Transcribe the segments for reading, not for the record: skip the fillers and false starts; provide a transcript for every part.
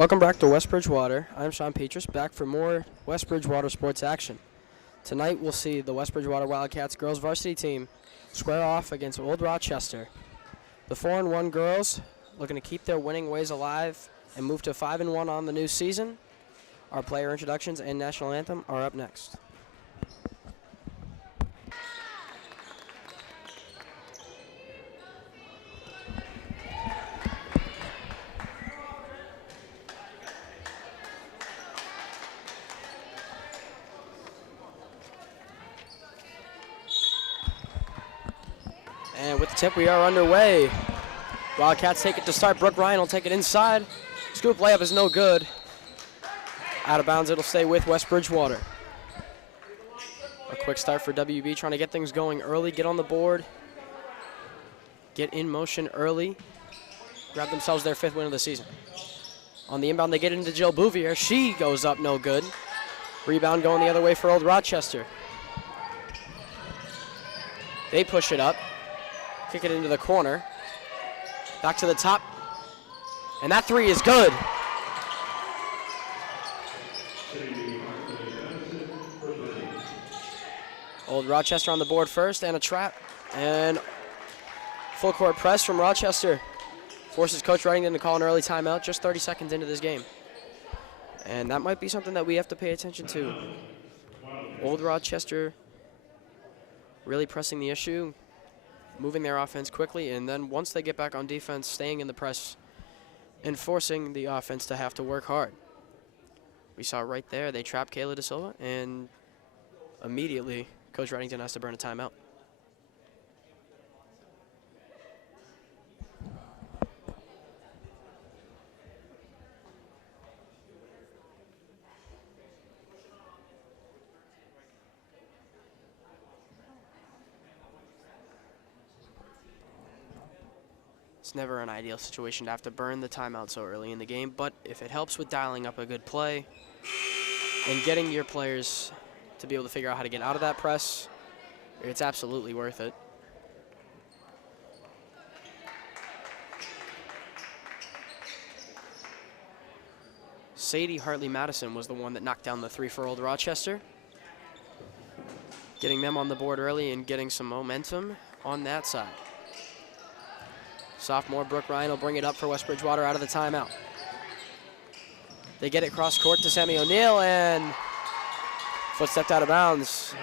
Welcome back to West Bridgewater. I'm Sean Petrus, back for more West Bridgewater sports action. Tonight we'll see the West Bridgewater Wildcats girls varsity team square off against Old Rochester. The 4-1 girls looking to keep their winning ways alive and move to 5-1 on the new season. Our player introductions and national anthem are up next. And with the tip, we are underway. Wildcats take it to start. Brooke Ryan will take it inside. Scoop layup is no good. Out of bounds, it'll stay with West Bridgewater. A quick start for WB, trying to get things going early, get on the board, get in motion early, grab themselves their 5th win of the season. On the inbound, they get into Jill Bouvier. She goes up, no good. Rebound going the other way for Old Rochester. They push it up. Kick it into the corner. Back to the top. And that 3 is good. Old Rochester on the board first, and a trap. And full court press from Rochester. Forces Coach Reddington to call an early timeout just 30 seconds into this game. And that might be something that we have to pay attention to. Old Rochester really pressing the issue, moving their offense quickly, and then once they get back on defense, staying in the press and forcing the offense to have to work hard. We saw right there, they trapped Kayla Da Silva, and immediately Coach Reddington has to burn a timeout. It's never an ideal situation to have to burn the timeout so early in the game, but if it helps with dialing up a good play and getting your players to be able to figure out how to get out of that press, it's absolutely worth it. Sadie Hartley-Madison was the one that knocked down the 3 for Old Rochester, getting them on the board early and getting some momentum on that side. Sophomore Brooke Ryan will bring it up for West Bridgewater out of the timeout. They get it cross court to Sammy O'Neill, and foot stepped out of bounds.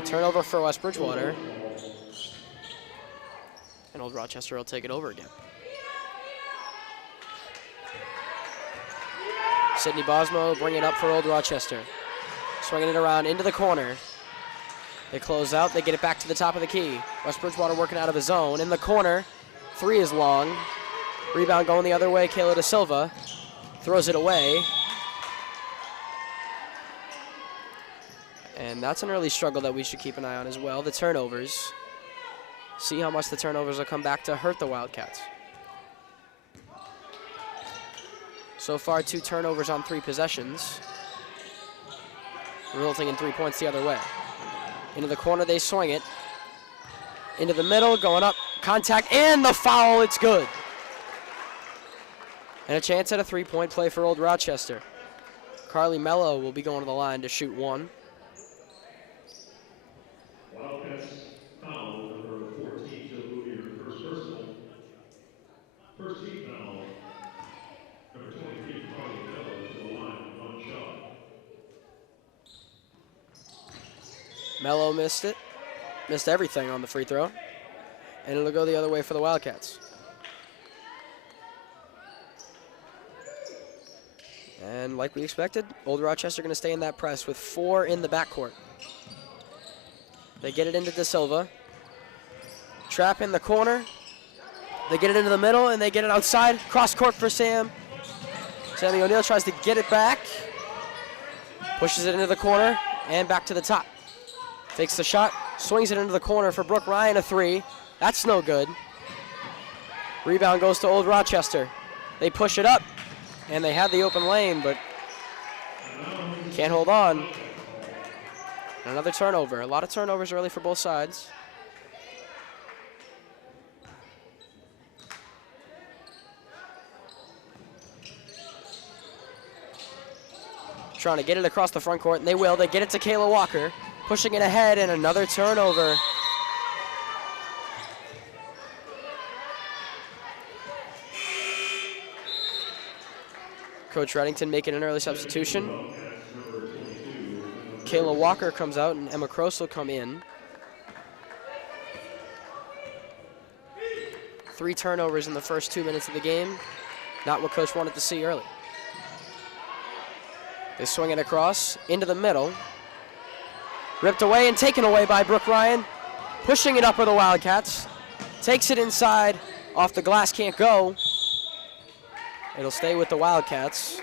A turnover for West Bridgewater. And Old Rochester will take it over again. Sydney Bosmo will bring it up for Old Rochester. Swinging it around into the corner. They close out, they get it back to the top of the key. West Bridgewater working out of a zone. In the corner, 3 is long. Rebound going the other way, Kayla Da Silva throws it away. And that's an early struggle that we should keep an eye on as well, the turnovers. See how much the turnovers will come back to hurt the Wildcats. So far, 2 turnovers on 3 possessions, resulting in 3 points the other way. Into the corner, they swing it. Into the middle, going up, contact, and the foul, it's good. And a chance at a 3-point play for Old Rochester. Carly Mello will be going to the line to shoot 1. Wildcats foul number 14, Jill Bouvier, first personal. First team foul, number 23, Carly Mello, to the line, 1 shot. Mello missed it. Missed everything on the free throw. And it'll go the other way for the Wildcats. And like we expected, Old Rochester going to stay in that press with 4 in the backcourt. They get it into Da Silva. Trap in the corner. They get it into the middle, and they get it outside. Cross court for Sam. Sammy O'Neill tries to get it back. Pushes it into the corner and back to the top. Takes the shot, swings it into the corner for Brooke Ryan, a 3. That's no good. Rebound goes to Old Rochester. They push it up, and they have the open lane, but can't hold on. Another turnover. A lot of turnovers early for both sides. trying to get it across the front court, and they will. They get it to Kayla Walker, pushing it ahead, and another turnover. Coach Reddington making an early substitution. Kayla Walker comes out, and Emma Cross will come in. 3 turnovers in the first 2 minutes of the game. Not what Coach wanted to see early. They swing it across into the middle. Ripped away and taken away by Brooke Ryan. Pushing it up for the Wildcats. Takes it inside. Off the glass, can't go. It'll stay with the Wildcats.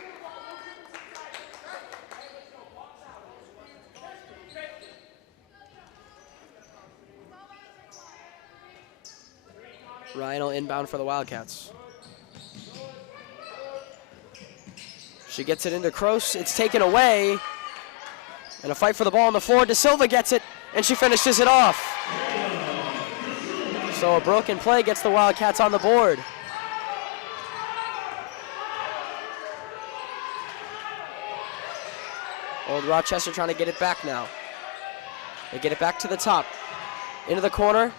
Ryan will inbound for the Wildcats. She gets it into Kroos. It's taken away. And a fight for the ball on the floor. De Silva gets it, and she finishes it off. So a broken play gets the Wildcats on the board. Old Rochester trying to get it back now. They get it back to the top. Into the corner.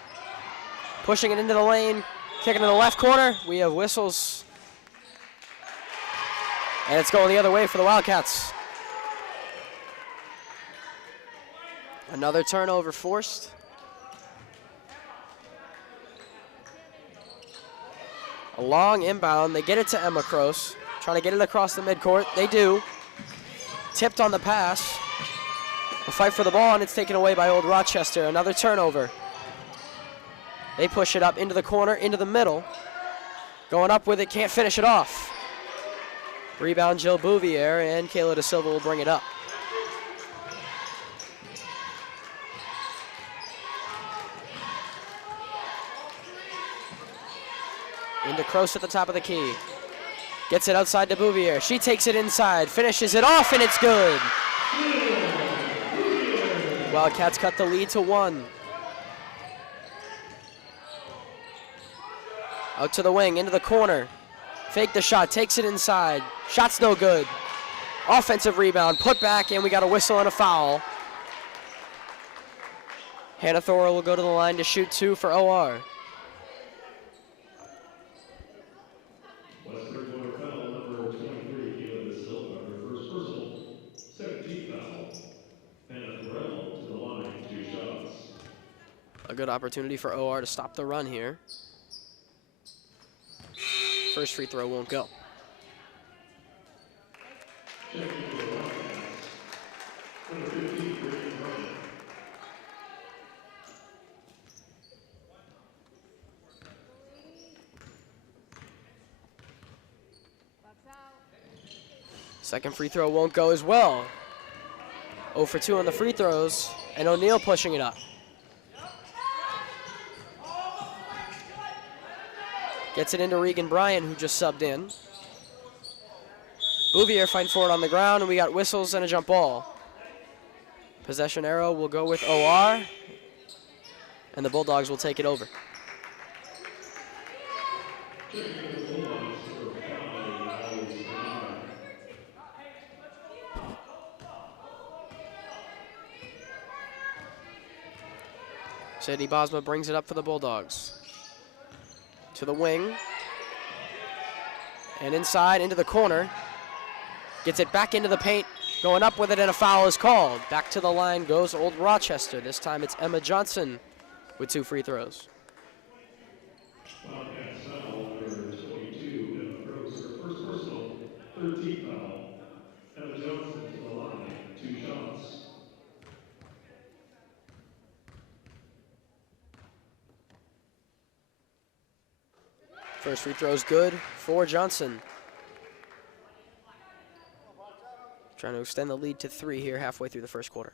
Pushing it into the lane. Kicking to the left corner. We have whistles. And it's going the other way for the Wildcats. Another turnover forced. A long inbound. They get it to Emma Kroos. Trying to get it across the midcourt. They do. Tipped on the pass. A fight for the ball, and it's taken away by Old Rochester. Another turnover. They push it up into the corner, into the middle. Going up with it, can't finish it off. Rebound Jill Bouvier, and Kayla De Silva will bring it up. Into Kroos at the top of the key. Gets it outside to Bouvier. She takes it inside, finishes it off, and it's good. Wildcats cut the lead to 1. Out to the wing, into the corner. Fake the shot, takes it inside. Shot's no good. Offensive rebound, put back, and we got a whistle and a foul. Hannah Thor will go to the line to shoot 2 for OR. A good opportunity for OR to stop the run here. First free throw won't go. Second free throw won't go as well. 0 for 2 on the free throws, and O'Neal pushing it up. Gets it into Regan Bryan, who just subbed in. Bouvier fighting for it on the ground, and we got whistles and a jump ball. Possession arrow will go with OR, and the Bulldogs will take it over. Sadie Bosma brings it up for the Bulldogs. To the wing. And inside into the corner. Gets it back into the paint. Going up with it, and a foul is called. Back to the line goes Old Rochester. This time it's Emma Johnson with 2 free throws. Wildcats foul number 22, Emma Gross, her first personal, 13th foul. Emma Johnson to the line, 2 shots. First free throw is good for Johnson. Trying to extend the lead to 3 here halfway through the first quarter.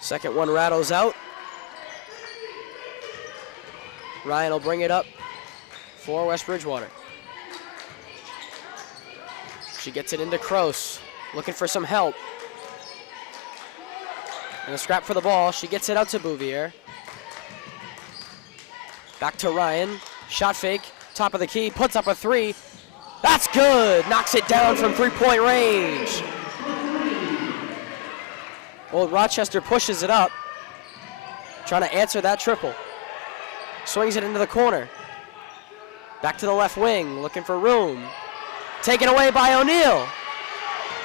Second one rattles out. Ryan will bring it up for West Bridgewater. She gets it into Kroos, looking for some help. And a scrap for the ball. She gets it out to Bouvier. Back to Ryan. Shot fake, top of the key, puts up a three. That's good, knocks it down from three-point range. Old Rochester pushes it up, trying to answer that triple. Swings it into the corner. Back to the left wing, looking for room. Taken away by O'Neal.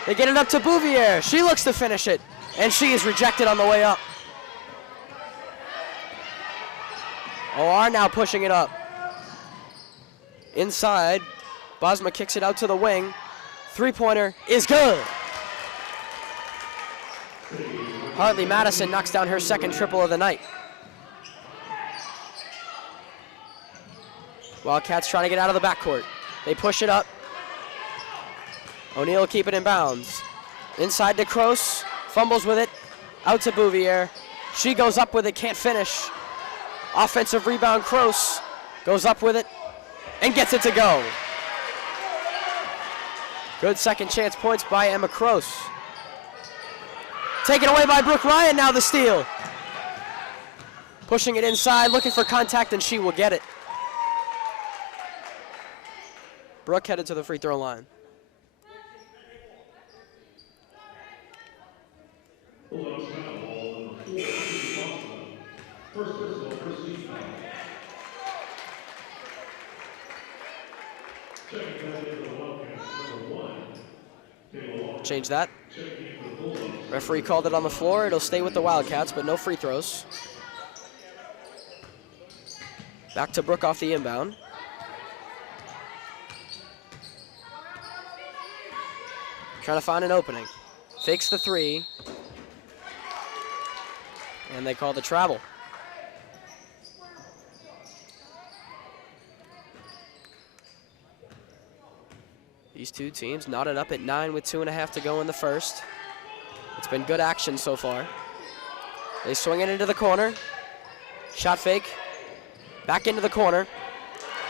They get it up to Bouvier. She looks to finish it, and she is rejected on the way up. OR now pushing it up. Inside, Bosma kicks it out to the wing. Three-pointer is good. Hartley Madison knocks down her second triple of the night. Wildcats trying to get out of the backcourt. They push it up. O'Neal keep it in bounds. Inside to Kroos, fumbles with it. Out to Bouvier. She goes up with it, can't finish. Offensive rebound, Kroos goes up with it and gets it to go. Good second chance points by Emma Kroos. Taken away by Brooke Ryan, now the steal. Pushing it inside, looking for contact, and she will get it. Brooke headed to the free throw line. Change that. Referee called it on the floor. It'll stay with the Wildcats, but no free throws. Back to Brooke off the inbound. Trying to find an opening. Fakes the three. And they call the travel. These two teams knotted up at 9 with 2.5 to go in the first. It's been good action so far. They swing it into the corner. Shot fake. Back into the corner.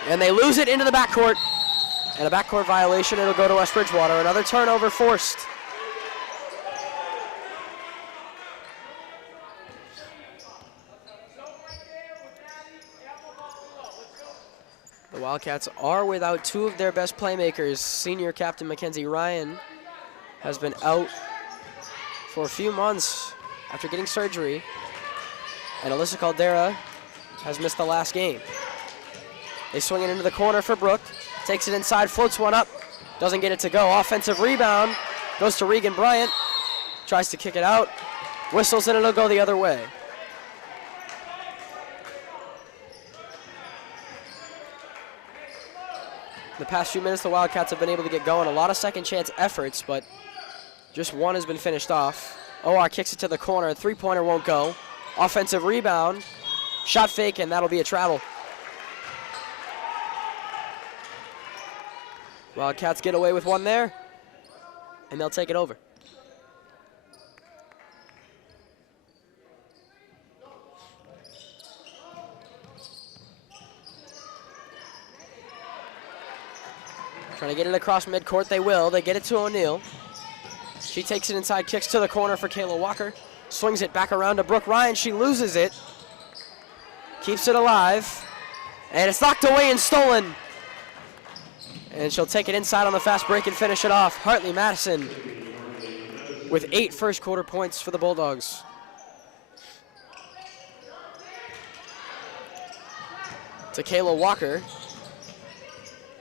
And they lose it into the backcourt. And a backcourt violation. It'll go to West Bridgewater. Another turnover forced. The Wildcats are without two of their best playmakers. Senior captain Mackenzie Ryan has been out for a few months after getting surgery. And Alyssa Caldera has missed the last game. They swing it into the corner for Brooke. Takes it inside, floats one up. Doesn't get it to go. Offensive rebound. Goes to Regan Bryant. Tries to kick it out. Whistles and it'll go the other way. The past few minutes, the Wildcats have been able to get going. A lot of second chance efforts, but just one has been finished off. OR kicks it to the corner. Three-pointer won't go. Offensive rebound. Shot fake, and that'll be a travel. Wildcats get away with one there, and they'll take it over. Trying to get it across midcourt, they will. They get it to O'Neal. She takes it inside, kicks to the corner for Kayla Walker. Swings it back around to Brooke Ryan. She loses it. Keeps it alive. And it's knocked away and stolen. And she'll take it inside on the fast break and finish it off. Hartley Madison with 8 first quarter points for the Bulldogs. To Kayla Walker.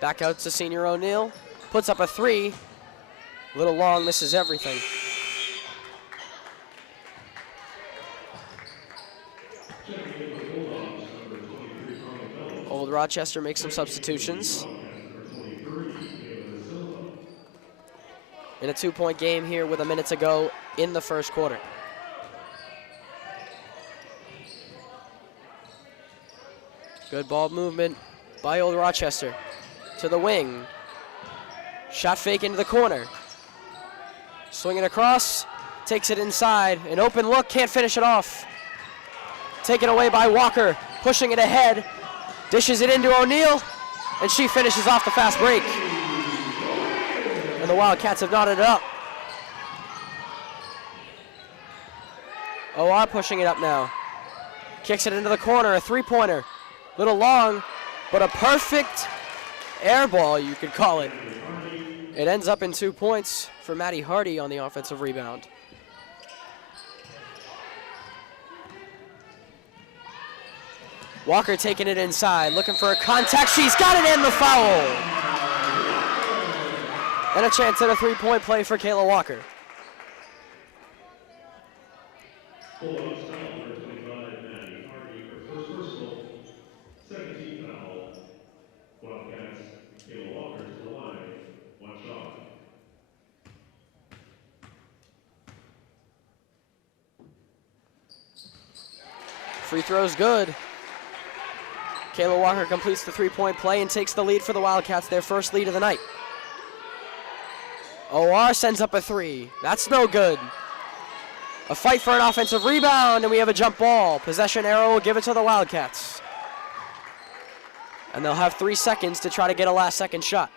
Back out to senior O'Neal. Puts up a three. A little long, misses everything. Old Rochester makes some substitutions. In a 2-point game here with a minute to go in the first quarter. Good ball movement by Old Rochester. To the wing. Shot fake into the corner. Swinging across. Takes it inside. An open look. Can't finish it off. Taken away by Walker. Pushing it ahead. Dishes it into O'Neal. And she finishes off the fast break. And the Wildcats have knotted it up. OR pushing it up now. Kicks it into the corner. A three-pointer. Little long. but a perfect air ball, you could call it. It ends up in 2 points for Maddie Hardy on the offensive rebound. Walker taking it inside, looking for a contact. She's got it and the foul. And a chance at a three-point play for Kayla Walker. Full on foul, number 25, Maddie Hardy, her first personal, second team foul. Wildcats, Kayla Walker to the line, one shot. Free throw's good. Kayla Walker completes the three-point play and takes the lead for the Wildcats, their first lead of the night. OR sends up a three. That's no good. A fight for an offensive rebound, and we have a jump ball. Possession arrow will give it to the Wildcats. And they'll have 3 seconds to try to get a last-second shot.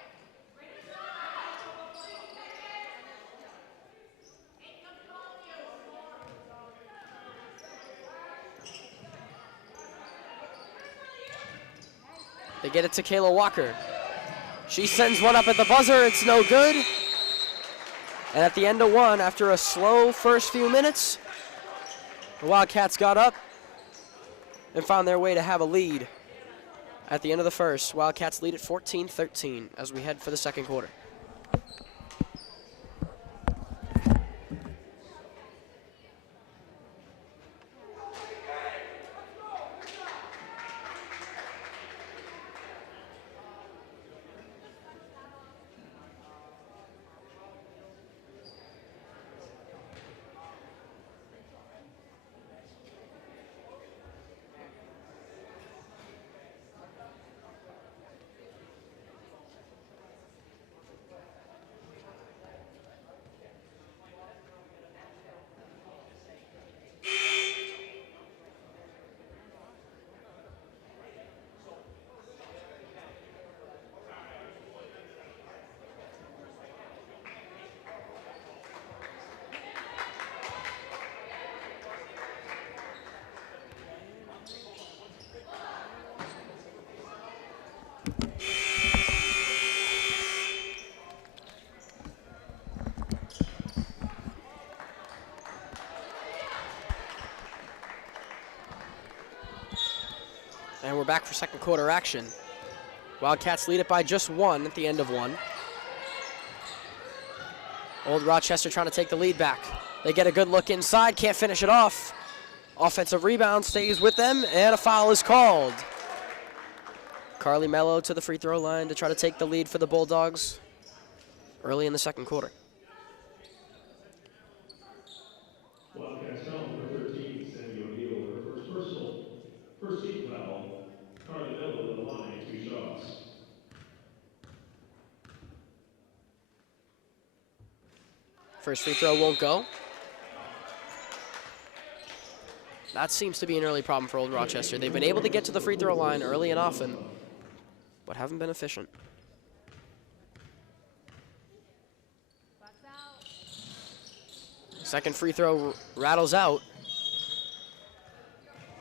They get it to Kayla Walker. She sends one up at the buzzer. It's no good. And at the end of one, after a slow first few minutes, the Wildcats got up and found their way to have a lead. At the end of the first, Wildcats lead at 14-13 as we head for the second quarter. And we're back for second quarter action. Wildcats lead it by just one at the end of one. Old Rochester trying to take the lead back. They get a good look inside, can't finish it off. Offensive rebound stays with them, and a foul is called. Carly Mello to the free throw line to try to take the lead for the Bulldogs early in the second quarter. Wildcats foul number 13, Sammy O'Neill, her first personal. First team foul, Carly Mello to the line, 2 shots. First free throw won't go. That seems to be an early problem for Old Rochester. They've been able to get to the free throw line early and often, but haven't been efficient. Second free throw rattles out.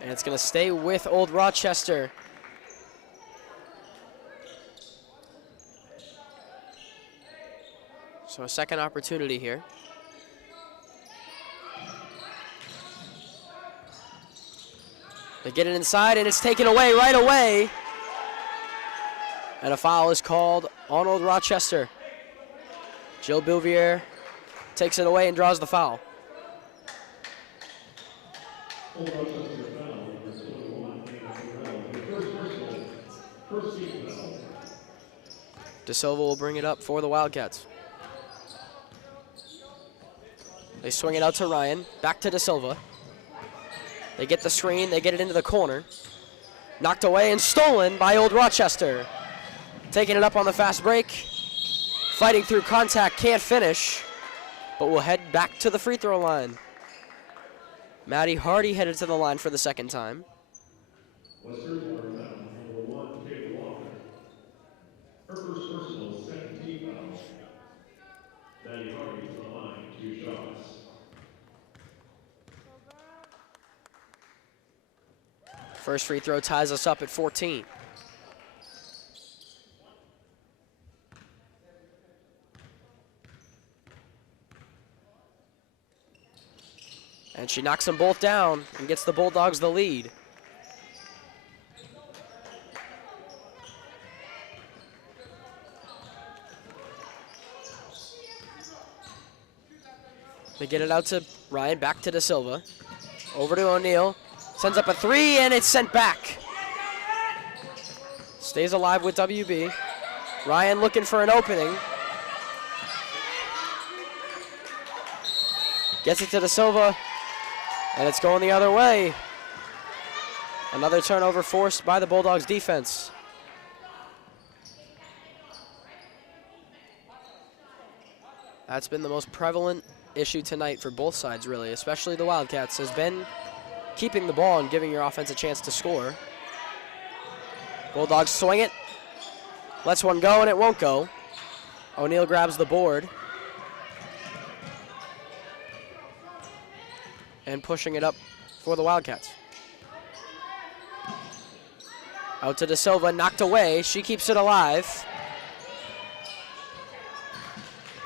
And it's going to stay with Old Rochester. So a second opportunity here. They get it inside, and it's taken away right away. And a foul is called on Old Rochester. Jill Bouvier takes it away and draws the foul. Old Rochester foul, number 21, first team foul. De Silva will bring it up for the Wildcats. They swing it out to Ryan, back to De Silva. They get the screen, they get it into the corner. Knocked away and stolen by Old Rochester. Taking it up on the fast break. Fighting through contact, can't finish, but will head back to the free throw line. Maddie Hardy headed to the line for the second time. Western water foul, number 1, Kayla Walker. Her first personal, second team foul. Maddie Hardy to the line, 2 shots. First free throw ties us up at 14. And she knocks them both down and gets the Bulldogs the lead. They get it out to Ryan, back to Da Silva. Over to O'Neal. Sends up a three, and it's sent back. Stays alive with WB. Ryan looking for an opening. Gets it to Da Silva, and it's going the other way. Another turnover forced by the Bulldogs defense. That's been the most prevalent issue tonight for both sides, really, especially the Wildcats, has been keeping the ball and giving your offense a chance to score. Bulldogs swing it. Lets one go, and it won't go. O'Neal grabs the board. And pushing it up for the Wildcats. Out to Da Silva, knocked away. She keeps it alive.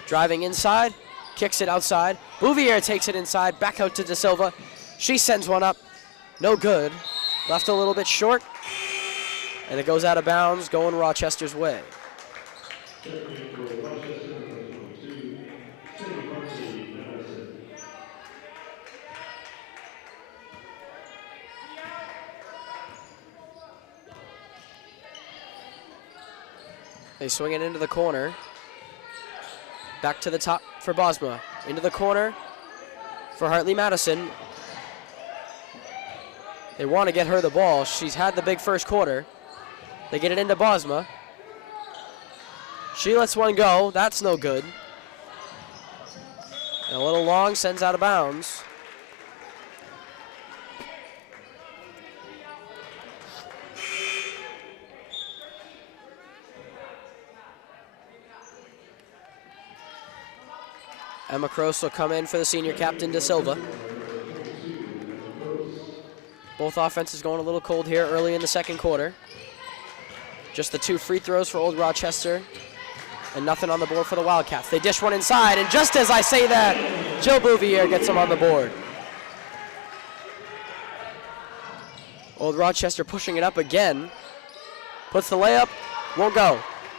Driving inside, kicks it outside. Bouvier takes it inside, back out to Da Silva. She sends one up, no good. Left a little bit short, and it goes out of bounds, going Rochester's way. They swing it into the corner. Back to the top for Bosma. Into the corner for Hartley Madison. They want to get her the ball. She's had the big first quarter. They get it into Bosma. She lets one go. That's no good. And a little long, sends out of bounds. Emma Kroos will come in for the senior captain, Da Silva. Both offenses going a little cold here early in the second quarter. Just the two free throws for Old Rochester and nothing on the board for the Wildcats. They dish one inside, and just as I say that, Jill Bouvier gets them on the board. Old Rochester pushing it up again. Puts the layup, won't go.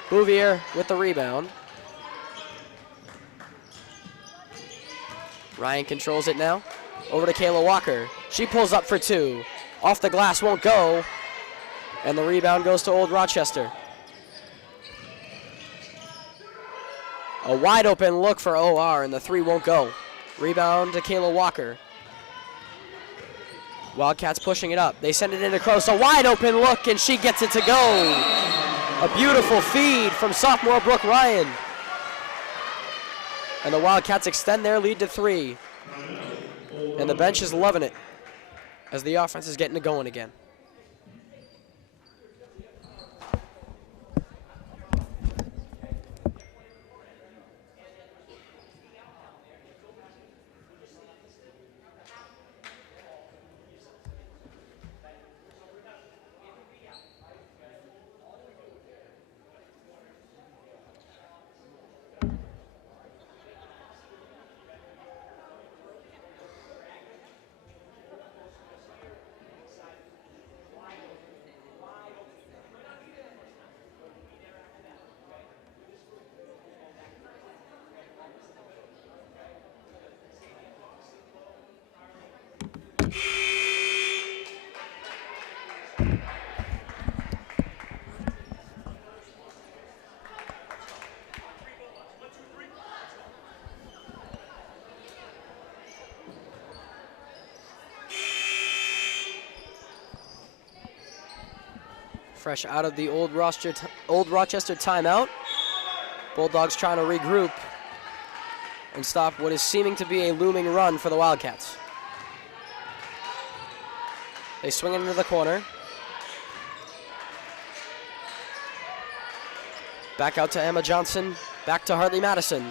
Bouvier with the rebound. Ryan controls it now. Over to Kayla Walker. She pulls up for two. Off the glass, won't go. And the rebound goes to Old Rochester. A wide open look for OR, and the three won't go. Rebound to Kayla Walker. Wildcats pushing it up. They send it into Kroos. A wide open look, and she gets it to go. A beautiful feed from sophomore Brooke Ryan. And the Wildcats extend their lead to three. And the bench is loving it as the offense is getting it going again. Fresh out of the Old Rochester timeout. Bulldogs trying to regroup and stop what is seeming to be a looming run for the Wildcats. They swing it into the corner. Back out to Emma Johnson. Back to Hartley Madison.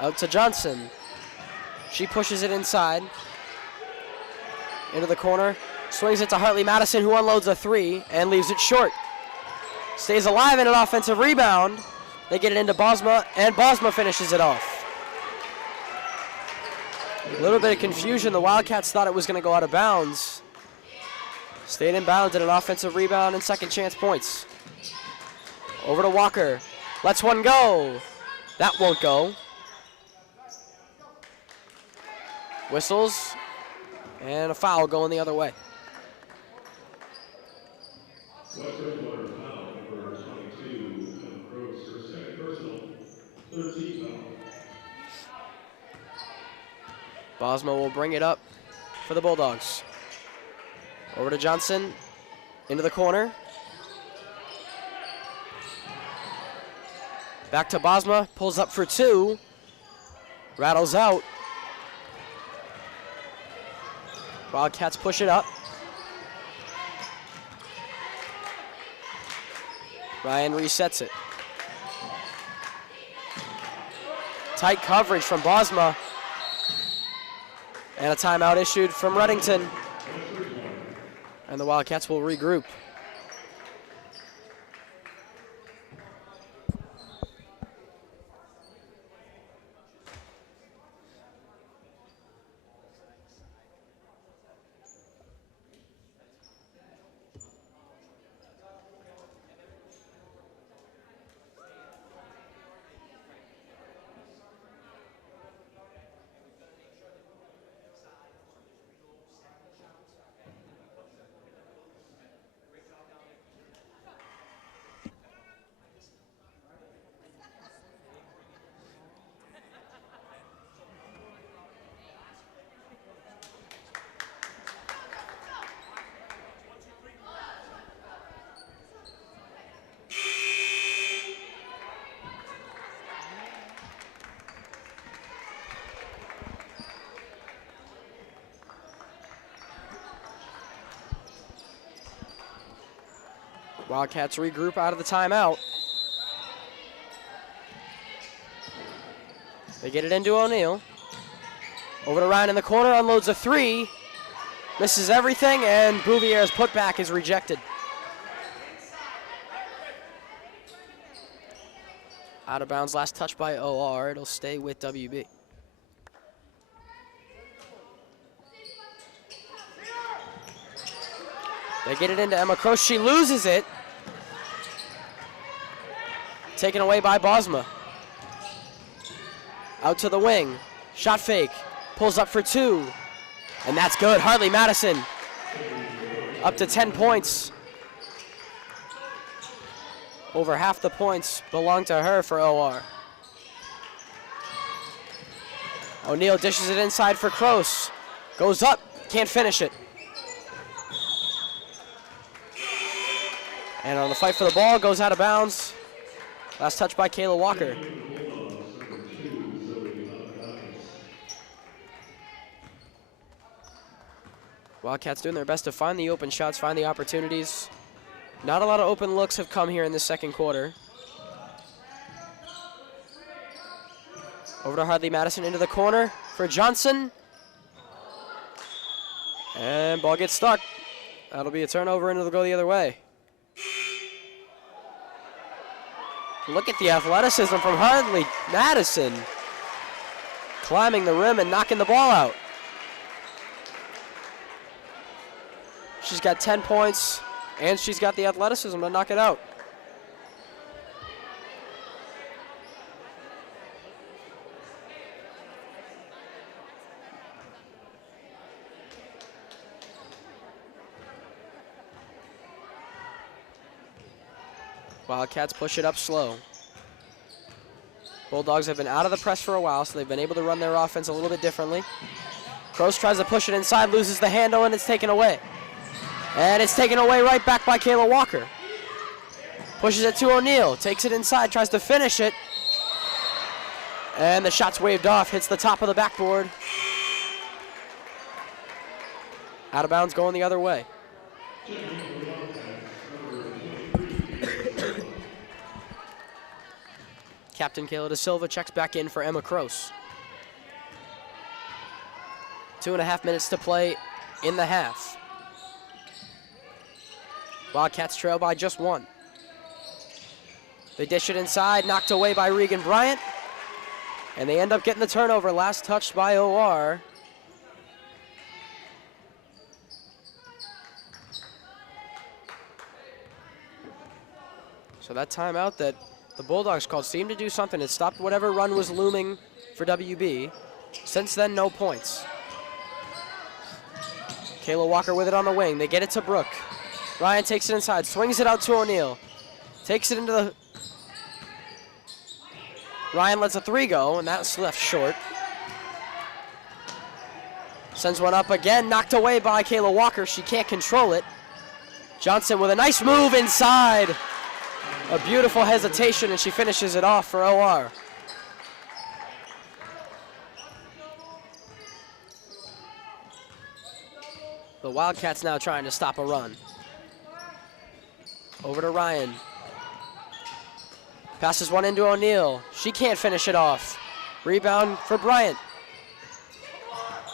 Out to Johnson. She pushes it inside. Into the corner. Swings it to Hartley Madison, who unloads a three and leaves it short. Stays alive in an offensive rebound. They get it into Bosma, and Bosma finishes it off. A little bit of confusion. The Wildcats thought it was going to go out of bounds. Stayed in bounds and an offensive rebound and second chance points. Over to Walker. Lets one go. That won't go. Whistles. And a foul going the other way. West Bridgewater foul, number 22, Gross, her second personal, 13 foul. Bosma will bring it up for the Bulldogs. Over to Johnson. Into the corner. Back to Bosma. Pulls up for two. Rattles out. Wildcats push it up. Ryan resets it. Tight coverage from Bosma. And a timeout issued from Reddington. And the Wildcats will regroup. Wildcats regroup out of the timeout. They get it into O'Neal. Over to Ryan in the corner, unloads a three. Misses everything, and Bouvier's putback is rejected. Out of bounds, last touch by OR. It'll stay with WB. They get it into Emma Croce. She loses it. Taken away by Bosma. Out to the wing. Shot fake. Pulls up for two. And that's good. Harley Madison up to 10 points. Over half the points belong to her for OR. O'Neal dishes it inside for Croce. Goes up. Can't finish it. And on the fight for the ball, goes out of bounds. Last touch by Kayla Walker. Wildcats doing their best to find the open shots, find the opportunities. Not a lot of open looks have come here in this second quarter. Over to Harley Madison into the corner for Johnson. And ball gets stuck. That'll be a turnover and it'll go the other way. Look at the athleticism from Harley Madison. Climbing the rim and knocking the ball out. She's got 10 points, and she's got the athleticism to knock it out. Wildcats push it up slow. Bulldogs have been out of the press for a while, so they've been able to run their offense a little bit differently. Croce tries to push it inside, loses the handle, and it's taken away. And it's taken away right back by Kayla Walker. Pushes it to O'Neal, takes it inside, tries to finish it. And the shot's waved off, hits the top of the backboard. Out of bounds, going the other way. Captain Kayla Da Silva checks back in for Emma Croce. 2.5 minutes to play in the half. Wildcats trail by just one. They dish it inside, knocked away by Regan Bryant. And they end up getting the turnover, last touched by OR. So that timeout that the Bulldogs called seemed to do something. It stopped whatever run was looming for WB. Since then, no points. Kayla Walker with it on the wing. They get it to Brooke. Ryan takes it inside, swings it out to O'Neal. Takes it into the... Ryan lets a three go, and that's left short. Sends one up again, knocked away by Kayla Walker. She can't control it. Johnson with a nice move inside. A beautiful hesitation, and she finishes it off for OR. The Wildcats now trying to stop a run. Over to Ryan. Passes one into O'Neal. She can't finish it off. Rebound for Bryant.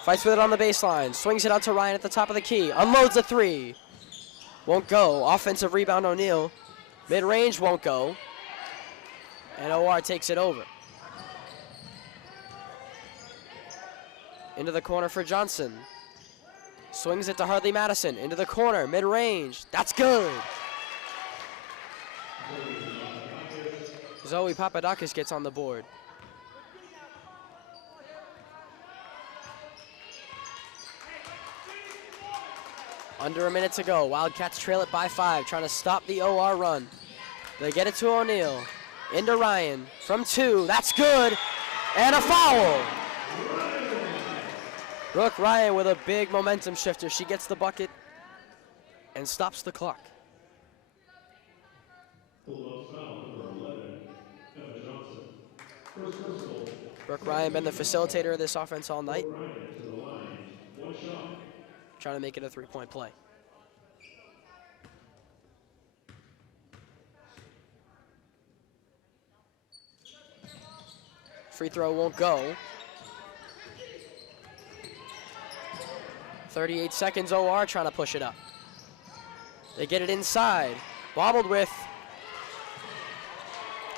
Fights with it on the baseline. Swings it out to Ryan at the top of the key. Unloads a three. Won't go. Offensive rebound O'Neal. Mid-range won't go. And OR takes it over. Into the corner for Johnson. Swings it to Harley Madison. Into the corner. Mid-range. That's good. Zoe Papadakis gets on the board. Under a minute to go. Wildcats trail it by 5, trying to stop the OR run. They get it to O'Neal. Into Ryan. From 2. That's good. And a foul. Brooke Ryan with a big momentum shifter. She gets the bucket and stops the clock. Brooke Ryan been the facilitator of this offense all night. Trying to make it a three-point play. Free throw won't go. 38 seconds, OR trying to push it up. They get it inside. Bobbled with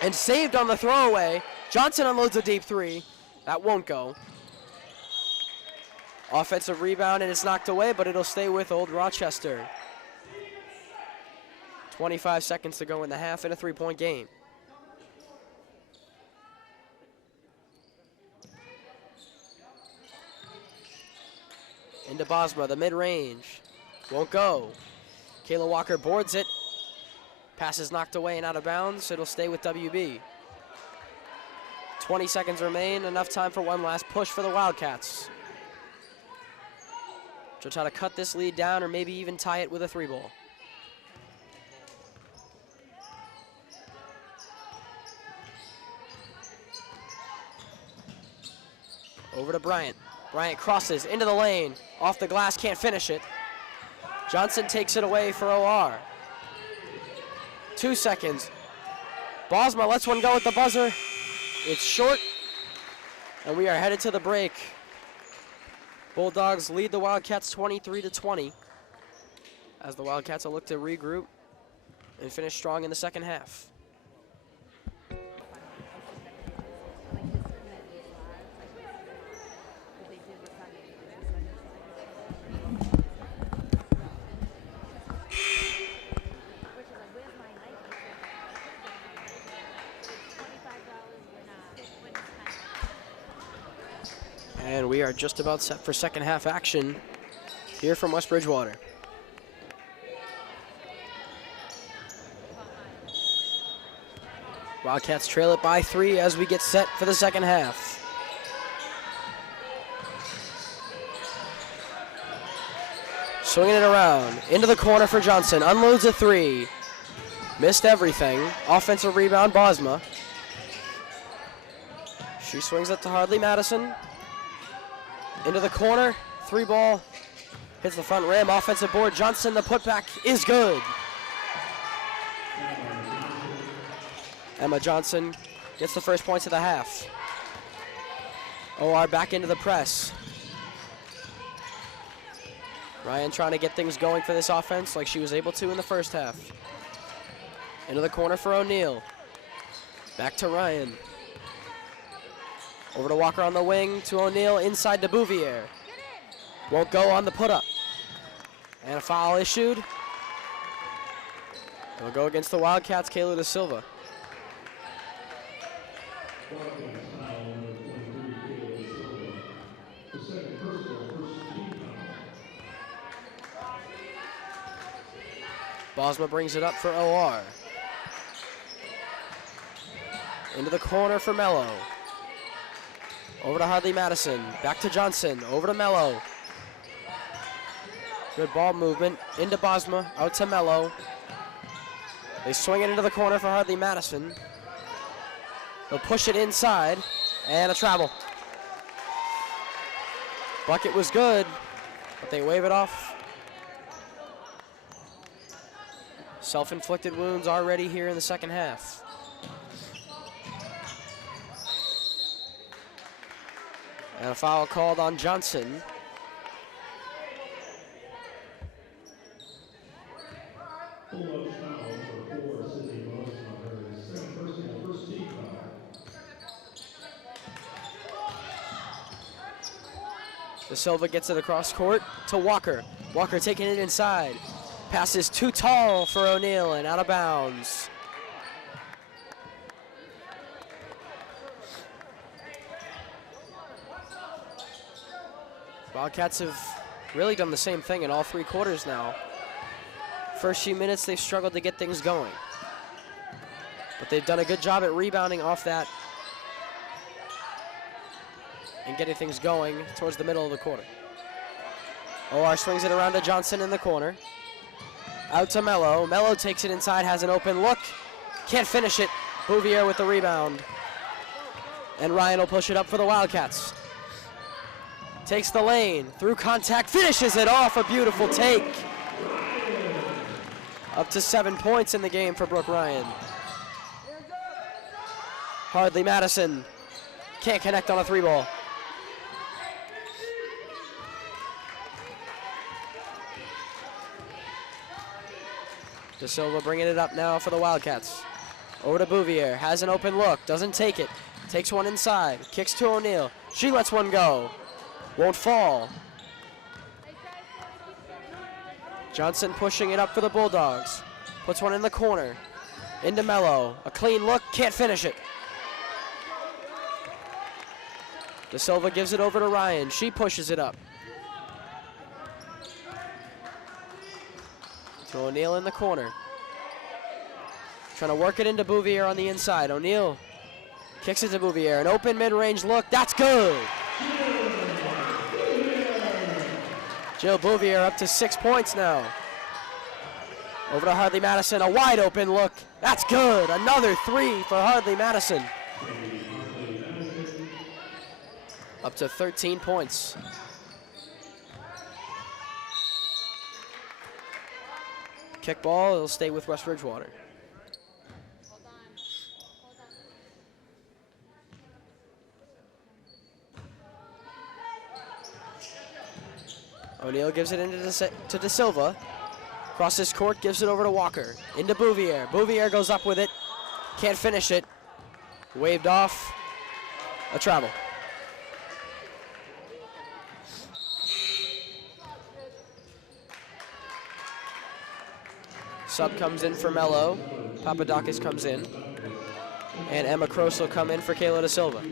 and saved on the throwaway. Johnson unloads a deep three. That won't go. Offensive rebound, and it's knocked away, but it'll stay with Old Rochester. 25 seconds to go in the half in a three-point game. Into Bosma, the mid-range. Won't go. Kayla Walker boards it. Pass is knocked away and out of bounds. It'll stay with WB. 20 seconds remain, enough time for one last push for the Wildcats. She'll try to cut this lead down or maybe even tie it with a three ball. Over to Bryant. Bryant crosses into the lane. Off the glass, can't finish it. Johnson takes it away for OR. 2 seconds. Bosma lets one go at the buzzer. It's short, and we are headed to the break. Bulldogs lead the Wildcats 23-20 as the Wildcats will look to regroup and finish strong in the second half. And we are just about set for second half action here from West Bridgewater. Wildcats trail it by 3 as we get set for the second half. Swinging it around, into the corner for Johnson, unloads a 3. Missed everything. Offensive rebound, Bosma. She swings it to Harley Madison. Into the corner, 3 ball, hits the front rim, offensive board. Johnson, the putback is good. Emma Johnson gets the first points of the half. OR back into the press. Ryan trying to get things going for this offense like she was able to in the first half. Into the corner for O'Neal. Back to Ryan. Over to Walker on the wing, to O'Neal, inside to Bouvier. Won't go on the put-up. And a foul issued. It'll go against the Wildcats, Kayla Da Silva. Wildcats foul number 23, Kayla Da Silva. The second personal, first team foul. Bosma brings it up for OR. Into the corner for Mello. Over to Harley Madison. Back to Johnson. Over to Mello. Good ball movement. Into Bosma. Out to Mello. They swing it into the corner for Harley Madison. They'll push it inside. And a travel. Bucket was good, but they wave it off. Self-inflicted wounds already here in the second half. And a foul called on Johnson. Pull-up foul number 4, Sydney Bosma. Second personal, first team foul. Da Silva gets it across court to Walker. Walker taking it inside. Pass is too tall for O'Neal and out of bounds. Wildcats have really done the same thing in all three quarters now. First few minutes, they've struggled to get things going. But they've done a good job at rebounding off that and getting things going towards the middle of the quarter. OR swings it around to Johnson in the corner. Out to Mello. Mello takes it inside, has an open look. Can't finish it. Bouvier with the rebound. And Ryan will push it up for the Wildcats. Takes the lane, through contact, finishes it off, a beautiful take. Up to 7 points in the game for Brooke Ryan. Hardly Madison, can't connect on a three ball. Da Silva bringing it up now for the Wildcats. Over to Bouvier, has an open look, doesn't take it. Takes one inside, kicks to O'Neal. She lets one go. Won't fall. Johnson pushing it up for the Bulldogs. Puts one in the corner. Into Mello. A clean look, can't finish it. Da Silva gives it over to Ryan. She pushes it up. To O'Neal in the corner. Trying to work it into Bouvier on the inside. O'Neal kicks it to Bouvier. An open mid-range look, that's good. Jill Bouvier up to 6 points now. Over to Hardly Madison, a wide open look. That's good, another three for Hardly Madison. Up to 13 points. Kickball, it'll stay with West Bridgewater. O'Neal gives it into to Da Silva. Crosses court, gives it over to Walker. Into Bouvier. Bouvier goes up with it. Can't finish it. Waved off. A travel. Sub comes in for Mello. Papadakis comes in. And Emma Kroos will come in for Kayla Da Silva.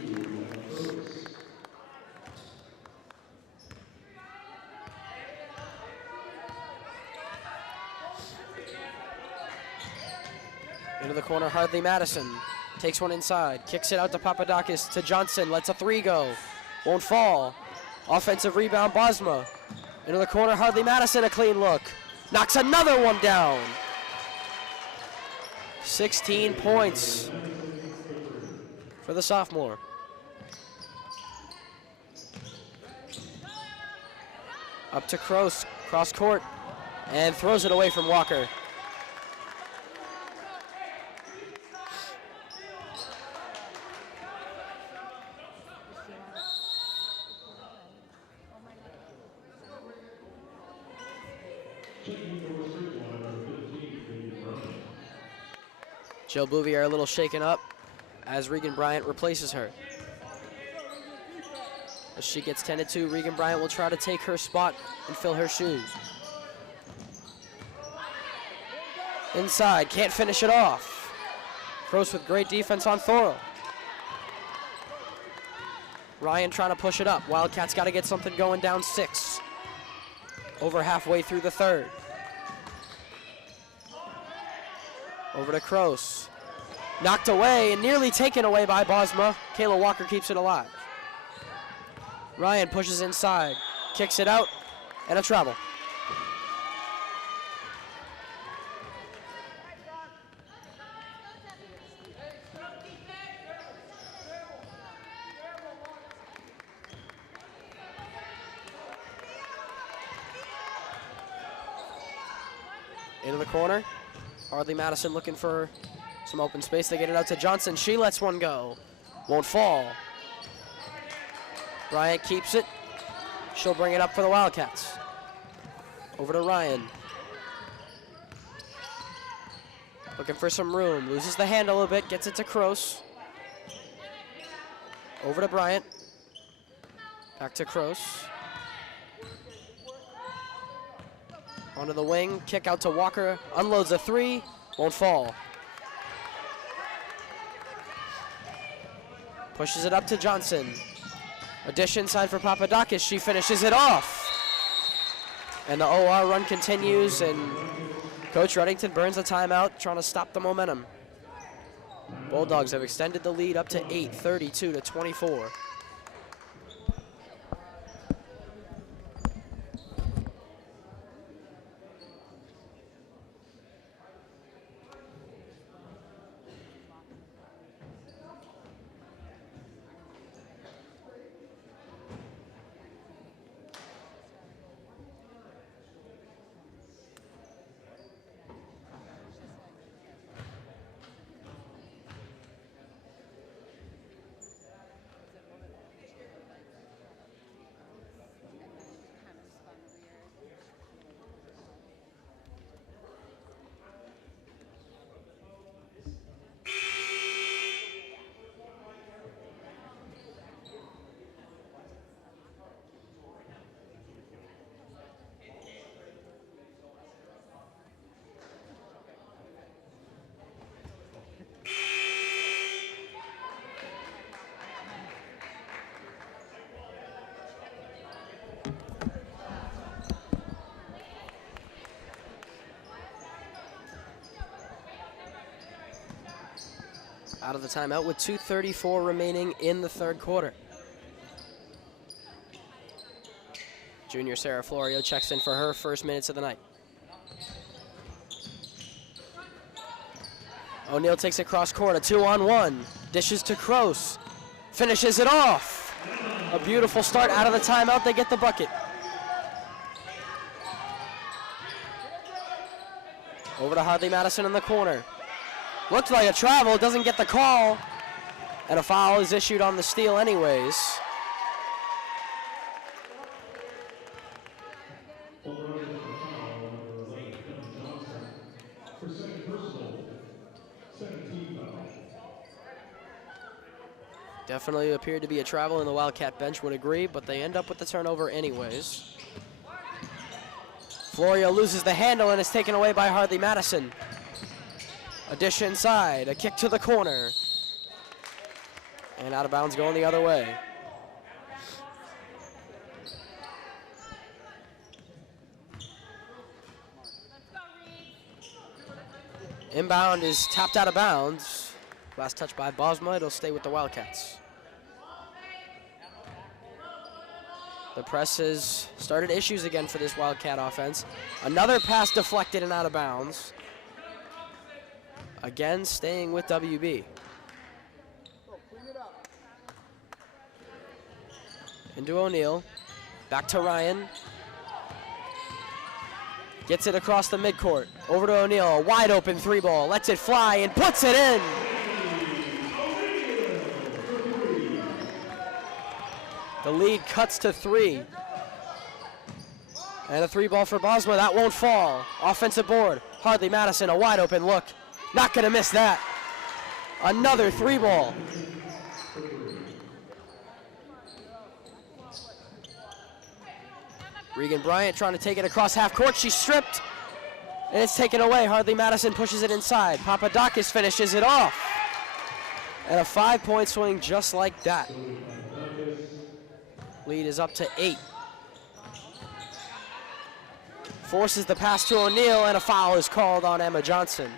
Into the corner, Hardly Madison. Takes one inside, kicks it out to Papadakis, to Johnson, lets a three go. Won't fall. Offensive rebound, Bosma. Into the corner, Hardly Madison, a clean look. Knocks another one down. 16 points for the sophomore. Up to Kroos, cross court, and throws it away from Walker. Jill Bouvier a little shaken up as Regan Bryant replaces her. As she gets tended to, Regan Bryant will try to take her spot and fill her shoes. Inside, can't finish it off. Gross with great defense on Thorell. Ryan trying to push it up. Wildcats got to get something going, down 6. Over halfway through the third. Over to Kroos. Knocked away and nearly taken away by Bosma. Kayla Walker keeps it alive. Ryan pushes inside, kicks it out, and a travel. Into the corner. Hardly Madison looking for some open space. They get it out to Johnson. She lets one go. Won't fall. Bryant keeps it. She'll bring it up for the Wildcats. Over to Ryan. Looking for some room. Loses the handle a little bit. Gets it to Kroos. Over to Bryant. Back to Kroos. Onto the wing. Kick out to Walker. Unloads a 3. Won't fall. Pushes it up to Johnson. A dish inside for Papadakis. She finishes it off. And the OR run continues, and Coach Reddington burns a timeout, trying to stop the momentum. Bulldogs have extended the lead up to 8, 32-24. Out of the timeout with 2:34 remaining in the third quarter. Junior Sarah Florio checks in for her first minutes of the night. O'Neal takes it cross court, a 2-on-1. Dishes to Kroos. Finishes it off. A beautiful start out of the timeout. They get the bucket. Over to Hartley Madison in the corner. Looked like a travel, doesn't get the call. And a foul is issued on the steal anyways. Definitely appeared to be a travel, and the Wildcat bench would agree, but they end up with the turnover anyways. Florio loses the handle and is taken away by Hartley Madison. A dish inside, a kick to the corner. And out of bounds going the other way. Inbound is tapped out of bounds. Last touch by Bosma, it'll stay with the Wildcats. The press has started issues again for this Wildcat offense. Another pass deflected and out of bounds. Again, staying with WB. Into O'Neal. Back to Ryan. Gets it across the midcourt. Over to O'Neal. A wide open 3-ball. Lets it fly and puts it in. The lead cuts to 3. And a 3-ball for Bosma. That won't fall. Offensive board. Hartley Madison, a wide open look. Not going to miss that. Another 3-ball. Regan Bryant trying to take it across half court. She's stripped. And it's taken away. Hardly Madison pushes it inside. Papadakis finishes it off. And a 5-point swing just like that. Lead is up to 8. Forces the pass to O'Neal, and a foul is called on Emma Johnson.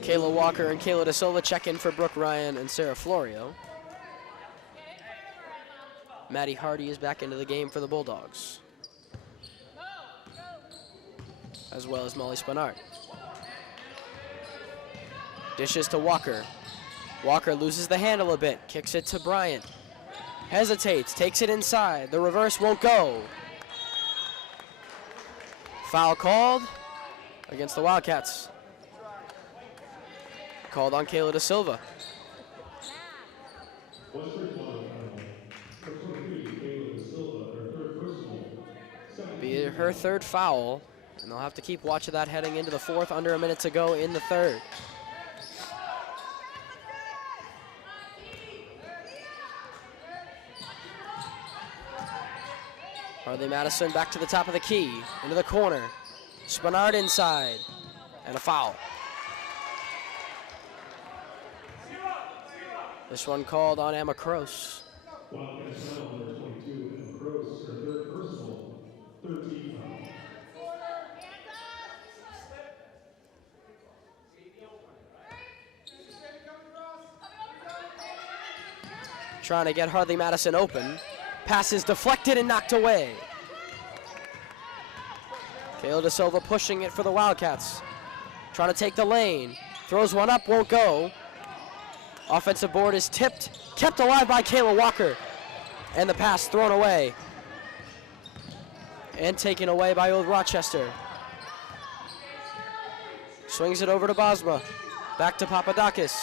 Kayla Walker and Kayla Da Silva check in for Brooke Ryan and Sarah Florio. Maddie Hardy is back into the game for the Bulldogs, as well as Molly Spanard. Dishes to Walker. Walker loses the handle a bit, kicks it to Bryant. Hesitates, takes it inside. The reverse won't go. Foul called against the Wildcats. Called on Kayla Da Silva. Be her third foul, and they'll have to keep watch of that heading into the fourth, under a minute to go in the third. Harley Madison back to the top of the key, into the corner. Spanard inside, and a foul. This one called on Emma Kroos. Trying to get Harley Madison open. Pass is deflected and knocked away. Kayla Da Silva pushing it for the Wildcats. Trying to take the lane. Throws one up, won't go. Offensive board is tipped, kept alive by Kayla Walker. And the pass thrown away. And taken away by Old Rochester. Swings it over to Bosma. Back to Papadakis.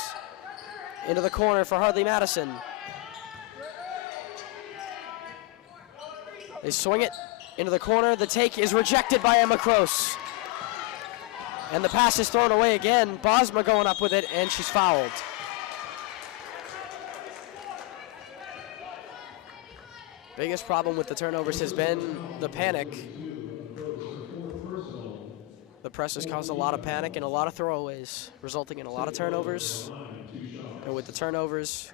Into the corner for Harley Madison. They swing it into the corner. The take is rejected by Emma Kroos. And the pass is thrown away again. Bosma going up with it, and she's fouled. Biggest problem with the turnovers has been the panic. The press has caused a lot of panic and a lot of throwaways, resulting in a lot of turnovers. And with the turnovers,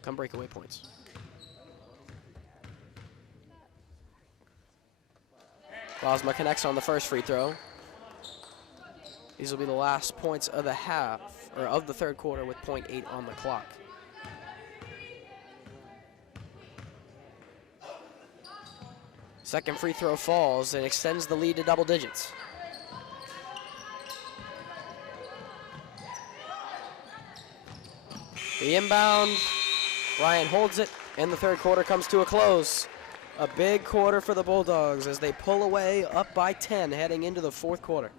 come breakaway points. Bosma connects on the first free throw. These will be the last points of the half, or of the third quarter, with .8 on the clock. Second free throw falls and extends the lead to double digits. The inbound, Ryan holds it, and the third quarter comes to a close. A big quarter for the Bulldogs as they pull away up by 10 heading into the fourth quarter.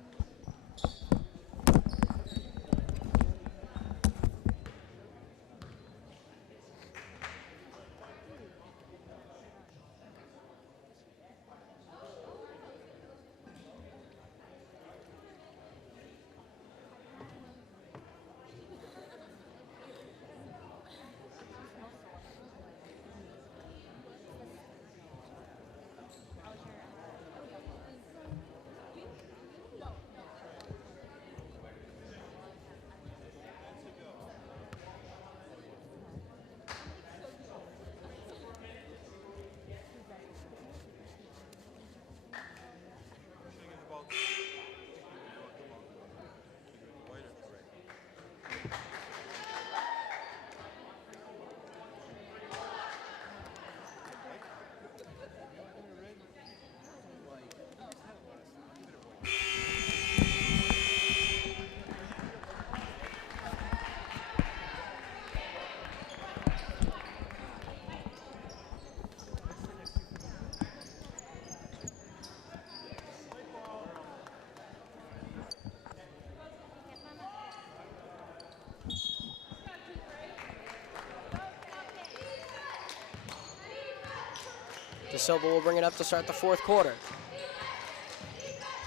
Da Silva will bring it up to start the fourth quarter.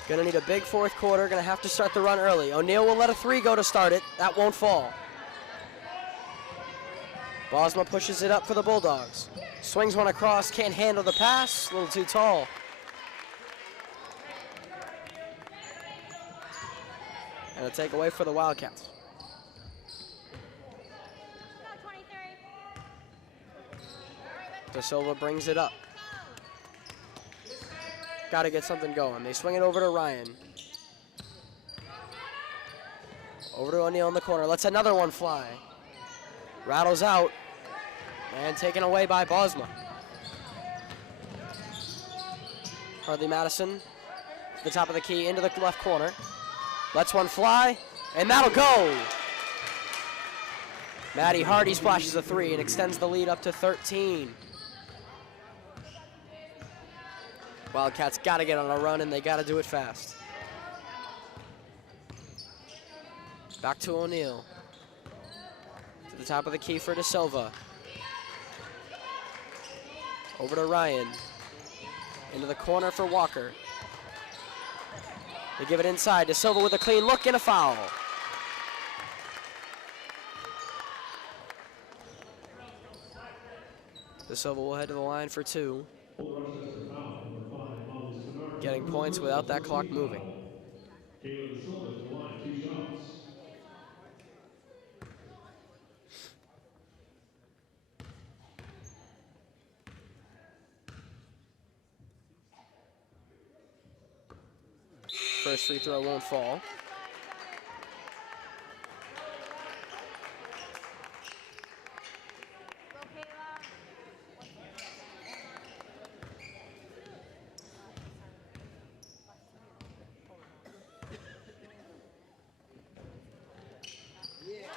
Gonna need a big fourth quarter, gonna have to start the run early. O'Neal will let a three go to start it. That won't fall. Bosma pushes it up for the Bulldogs. Swings one across, can't handle the pass, a little too tall. And a takeaway for the Wildcats. De Silva brings it up. Got to get something going. They swing it over to Ryan. Over to O'Neal in the corner. Lets another one fly. Rattles out. And taken away by Bosma. Harley Madison. To the top of the key into the left corner. Lets one fly. And that'll go. Maddie Hardy splashes a 3 and extends the lead up to 13. Wildcats got to get on a run, and they got to do it fast. Back to O'Neal. To the top of the key for De Silva. Over to Ryan. Into the corner for Walker. They give it inside. De Silva with a clean look and a foul. De Silva will head to the line for 2. Getting points without that clock moving. First free throw won't fall.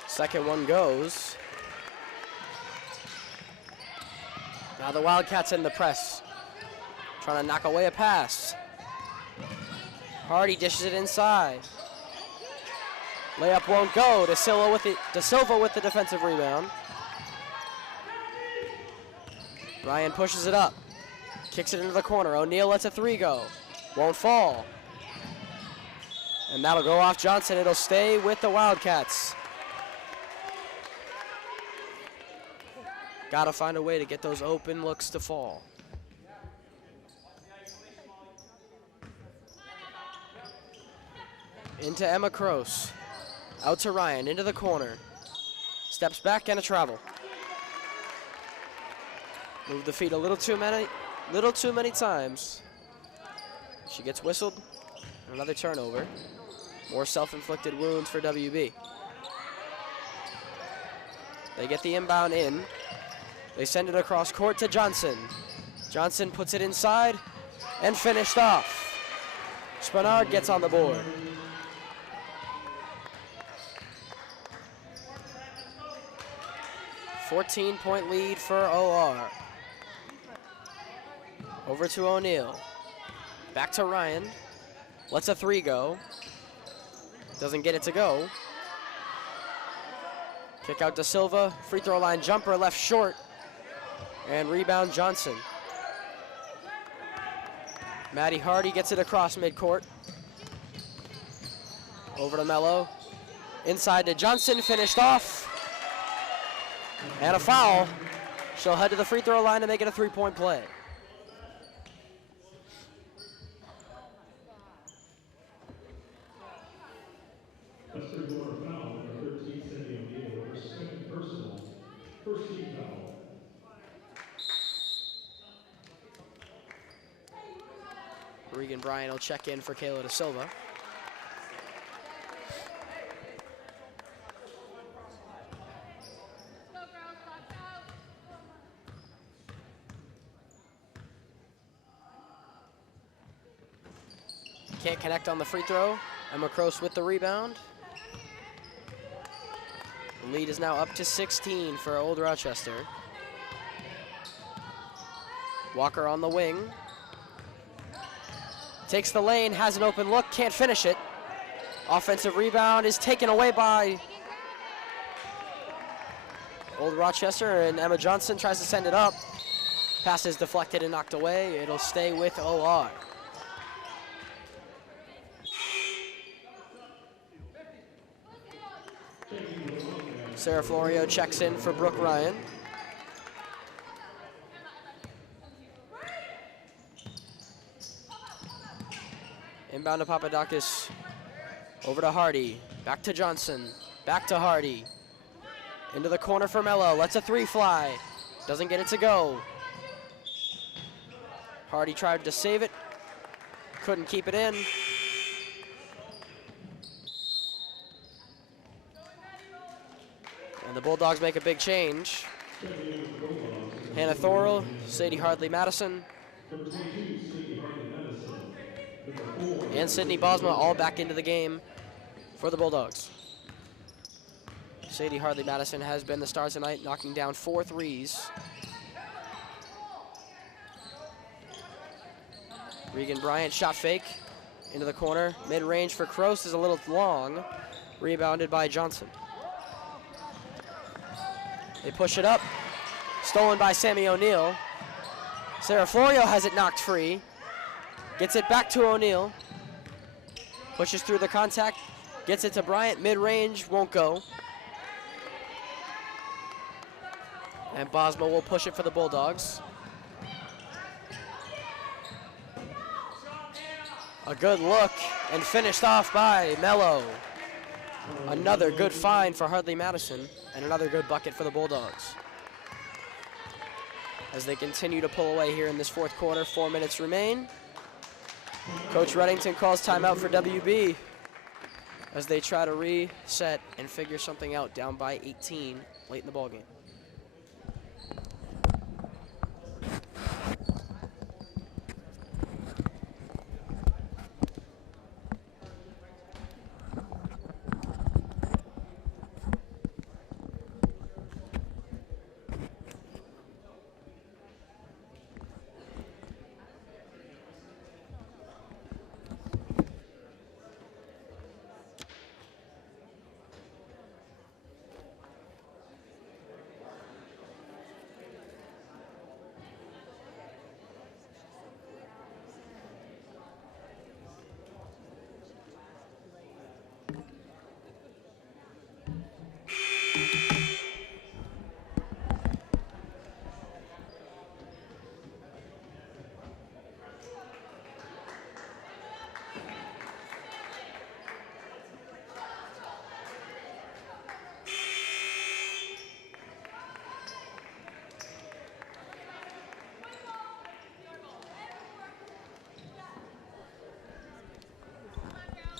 Second one goes. Now the Wildcats in the press. Trying to knock away a pass. Hardy dishes it inside. Layup won't go. De Silva with the defensive rebound. Ryan pushes it up. Kicks it into the corner. O'Neal lets a 3 go. Won't fall. And that'll go off Johnson. It'll stay with the Wildcats. Got to find a way to get those open looks to fall. Into Emma Kroos. Out to Ryan, into the corner. Steps back and a travel. Moved the feet a little too many times. She gets whistled. Another turnover. More self-inflicted wounds for WB. They get the inbound in. They send it across court to Johnson. Johnson puts it inside and finished off. Spenard gets on the board. $14-point lead for OR. Over to O'Neal. Back to Ryan. Lets a 3 go. Doesn't get it to go. Kick out De Silva. Free throw line jumper left short. And rebound Johnson. Maddie Hardy gets it across midcourt. Over to Mello. Inside to Johnson, finished off. And a foul. She'll head to the free throw line to make it a 3-point play. That's third-quarter foul, number 13, Cindy O'Neal, her second personal. First team foul. Regan Bryan will check in for Kayla De Silva. Can't connect on the free throw. Emma Kroos with the rebound. The lead is now up to 16 for Old Rochester. Walker on the wing. Takes the lane, has an open look, can't finish it. Offensive rebound is taken away by Old Rochester, and Emma Johnson tries to send it up. Pass is deflected and knocked away. It'll stay with OR. Sarah Florio checks in for Brooke Ryan. Inbound to Papadakis. Over to Hardy. Back to Johnson. Back to Hardy. Into the corner for Mello. Lets a three fly. Doesn't get it to go. Hardy tried to save it. Couldn't keep it in. And the Bulldogs make a big change. Hannah Thorell, Sadie Hardley-Madison, and Sydney Bosma all back into the game for the Bulldogs. Sadie Hardley-Madison has been the star tonight, knocking down 4 threes. Regan Bryant, shot fake into the corner. Mid-range for Kroos is a little long. Rebounded by Johnson. They push it up. Stolen by Sammy O'Neill. Sarah Florio has it knocked free. Gets it back to O'Neill. Pushes through the contact. Gets it to Bryant. Mid-range, won't go. And Bosma will push it for the Bulldogs. A good look and finished off by Mello. Another good find for Hardley-Madison and another good bucket for the Bulldogs. As they continue to pull away here in this fourth quarter, 4 minutes remain. Coach Reddington calls timeout for WB as they try to reset and figure something out down by 18 late in the ballgame.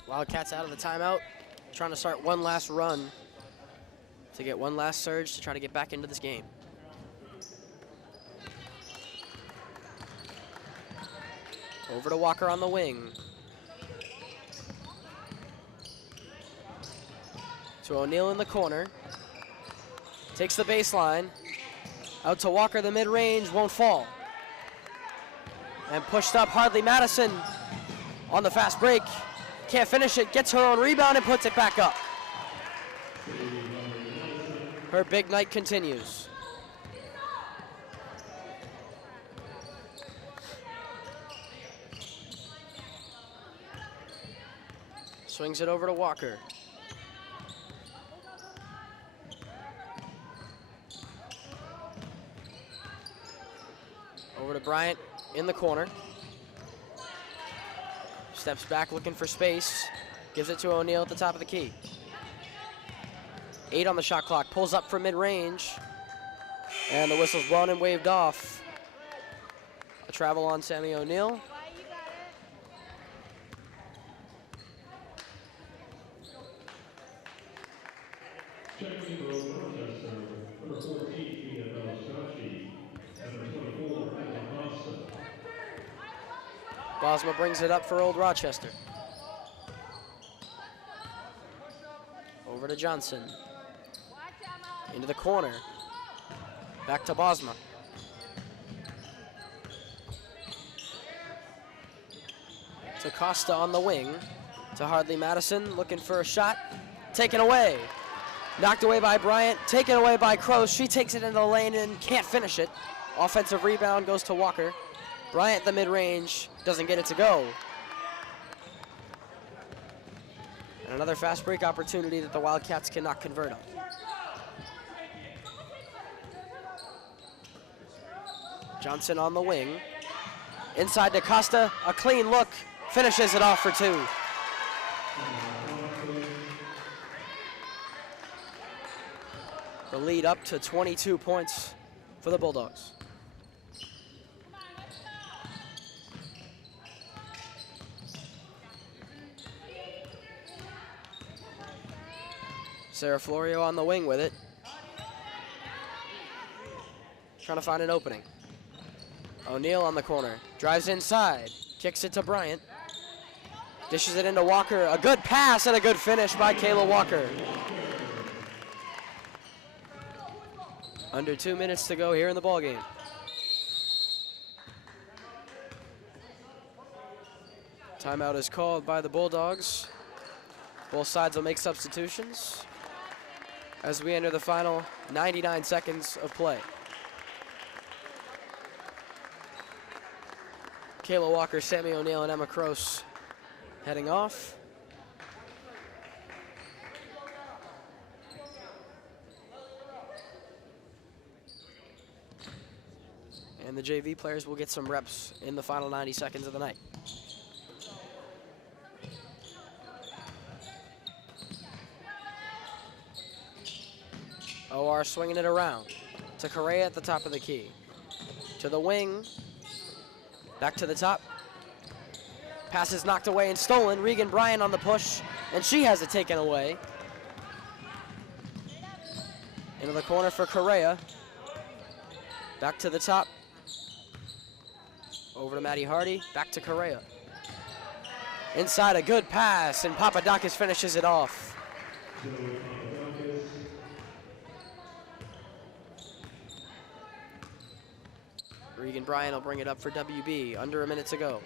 Wildcats out of the timeout, trying to start one last run to get one last surge to try to get back into this game. Over to Walker on the wing. To O'Neill in the corner. Takes the baseline. Out to Walker, the mid-range, won't fall. And pushed up Hardley-Madison on the fast break. Can't finish it, gets her own rebound and puts it back up. Her big night continues. Swings it over to Walker. Over to Bryant in the corner. Steps back looking for space. Gives it to O'Neill at the top of the key. 8 on the shot clock. Pulls up from mid-range. And the whistle's blown and waved off. A travel on Sammy O'Neill. Checking in Old Rochester, number 14, Annabelle Shashi, number 24, Ella Costa. Bosma brings it up for Old Rochester. Over to Johnson. Into the corner. Back to Bosma. To Costa on the wing. To Hardley-Madison, looking for a shot. Taken away. Knocked away by Bryant. Taken away by Kroos. She takes it into the lane and can't finish it. Offensive rebound goes to Walker. Bryant, the mid-range, doesn't get it to go. And another fast break opportunity that the Wildcats cannot convert on. Johnson on the wing. Inside to Costa, a clean look, Finishes it off for 2. The lead up to 22 points for the Bulldogs. Sarah Florio on the wing with it. Trying to find an opening. O'Neal on the corner. Drives inside. Kicks it to Bryant. Dishes it into Walker. A good pass and a good finish by Kayla Walker. Under 2 minutes to go here in the ballgame. Timeout is called by the Bulldogs. Both sides will make substitutions as we enter the final 99 seconds of play. Kayla Walker, Sammy O'Neal, and Emma Kroos heading off. And the JV players will get some reps in the final 90 seconds of the night. OR swinging it around to Correa at the top of the key. To the wing. Back to the top. Pass is knocked away and stolen. Regan Bryant on the push, and she has it taken away. Into the corner for Correa. Back to the top. Over to Maddie Hardy. Back to Correa. Inside, a good pass, and Papadakis finishes it off. Regan Bryant will bring it up for WB. Under a minute to go.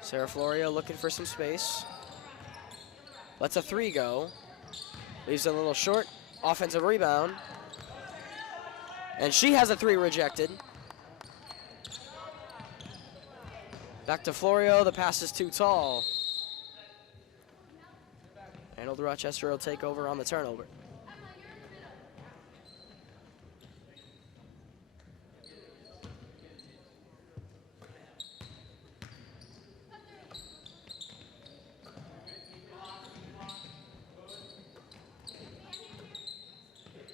Sarah Florio looking for some space. Lets a 3 go. Leaves it a little short. Offensive rebound. And she has a 3 rejected. Back to Florio. The pass is too tall. And Old Rochester will take over on the turnover.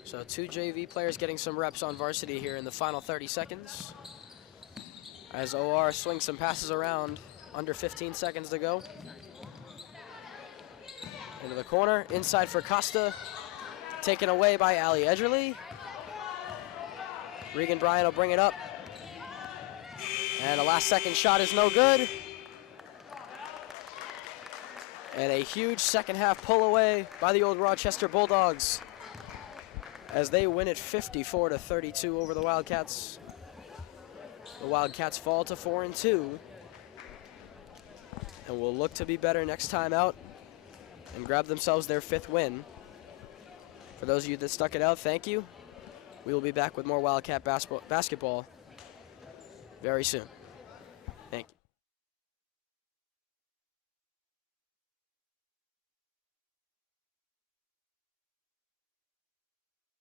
So 2 JV players getting some reps on varsity here in the final 30 seconds. As OR swings some passes around, under 15 seconds to go. Into the corner, inside for Costa. Taken away by Ali Edgerly. Regan Bryant will bring it up. And a last second shot is no good. And a huge second half pull away by the Old Rochester Bulldogs as they win it 54-32 over the Wildcats. The Wildcats fall to 4-2 and will look to be better next time out and grab themselves their 5th win. For those of you that stuck it out, thank you. We will be back with more Wildcat basketball very soon.